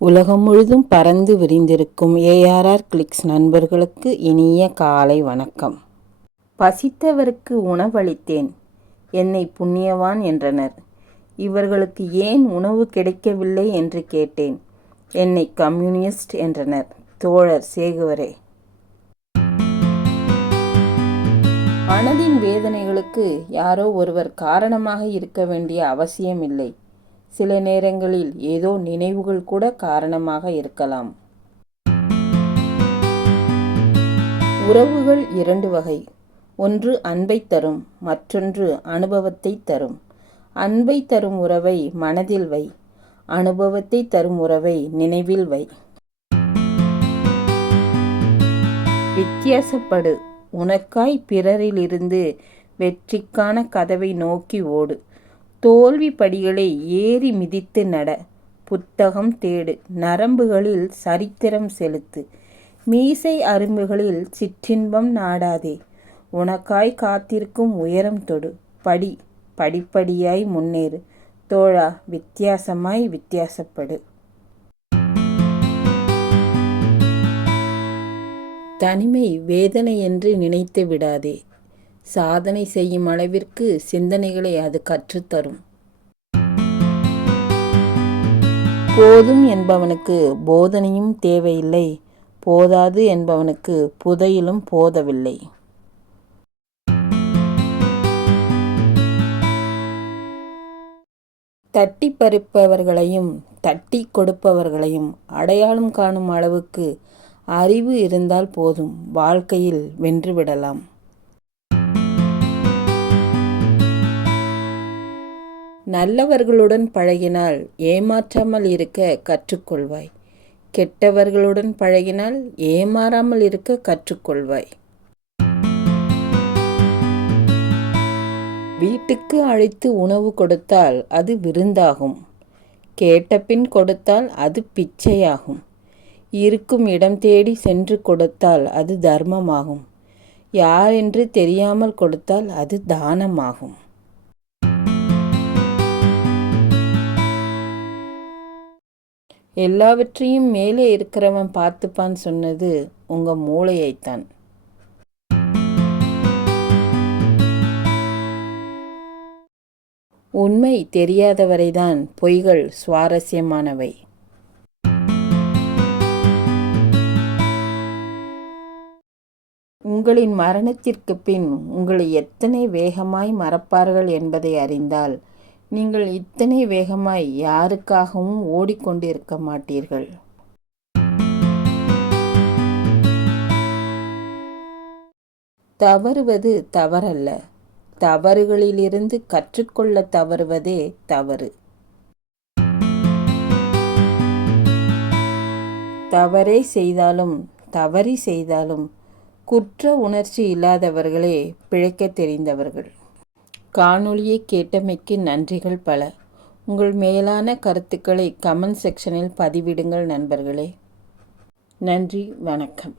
உலகம் முழுதும் பறந்து விரிந்திருக்கும் ஏஆர்ஆர் கிளிக்ஸ் நண்பர்களுக்கு இனிய காலை வணக்கம். பசித்தவருக்கு உணவளித்தேன், என்னை புண்ணியவான் என்றனர். இவர்களுக்கு ஏன் உணவு கிடைக்கவில்லை என்று கேட்டேன், என்னை கம்யூனிஸ்ட் என்றனர். தோழர் சேகுவரே. மனதின் வேதனைகளுக்கு யாரோ ஒருவர் காரணமாக இருக்க வேண்டிய அவசியமில்லை. சில நேரங்களில் ஏதோ நினைவுகள் கூட காரணமாக இருக்கலாம். உறவுகள் இரண்டு வகை. ஒன்று அன்பை தரும், மற்றொன்று அனுபவத்தை தரும். அன்பை தரும் உறவை மனதில் வை, அனுபவத்தை தரும் உறவை நினைவில் வை. வித்தியாசப்படு. உனக்காய் பிறரிலிருந்து வெற்றிக்கான கதவை நோக்கி ஓடு. தோல்வி படிகளை ஏறி மிதித்து நட. புத்தகம் தேடு. நரம்புகளில் சரித்திரம் செலுத்து. மீசை அரும்புகளில் சிற்றின்பம் நாடாதே. உனக்காய் காத்திருக்கும் உயரம் தொடு. படிப்படியாய் முன்னேறு. தோழா, வித்தியாசமாய் வித்தியாசப்படு. தனிமை வேதனை என்று நினைத்து விடாதே. சாதனை செய்யும் அளவிற்கு சிந்தனைகளை அது கற்றுத்தரும். போதும் என்பவனுக்கு போதனையும் தேவையில்லை, போதாது என்பவனுக்கு புதையிலும் போதவில்லை. தட்டி பறிப்பவர்களையும் தட்டி கொடுப்பவர்களையும் அடையாளம் காணும் அளவுக்கு அறிவு இருந்தால் போதும், வாழ்க்கையில் வென்றுவிடலாம். நல்லவர்களுடன் பழகினால் ஏமாற்றாமல் இருக்க கற்றுக்கொள்வாய். கெட்டவர்களுடன் பழகினால் ஏமாறாமல் இருக்க கற்றுக்கொள்வாய். வீட்டுக்கு அழைத்து உணவு கொடுத்தால் அது விருந்தாகும். கேட்டபின் கொடுத்தால் அது பிச்சையாகும். இருக்கும் இடம் தேடி சென்று கொடுத்தால் அது தர்மமாகும். யார் என்று தெரியாமல் கொடுத்தால் அது தானமாகும். எல்லாவற்றையும் மேலே இருக்கிறவன் பார்த்துப்பான் சொன்னது உங்க மூளையைத்தான். உண்மை தெரியாதவரைதான் பொய்கள் சுவாரஸ்யமானவை. உங்களின் மரணத்திற்கு பின் உங்களை எத்தனை வேகமாய் மறப்பார்கள் என்பதை அறிந்தால் நீங்கள் இத்தனை வேகமாய் யாருக்காகவும் ஓடிக்கொண்டிருக்க மாட்டீர்கள். தவறுவது தவறல்ல, தவறுகளிலிருந்து கற்றுக்கொள்ள தவறுவதே தவறு. தவறே செய்தாலும் தவறி செய்தாலும் குற்ற உணர்ச்சி இல்லாதவர்களே பிழைக்க தெரிந்தவர்கள். காணொளியை கேட்டமைக்கு நன்றிகள் பல. உங்கள் மேலான கருத்துக்களை கமெண்ட் செக்ஷனில் பதிவிடுங்கள் நண்பர்களே. நன்றி, வணக்கம்.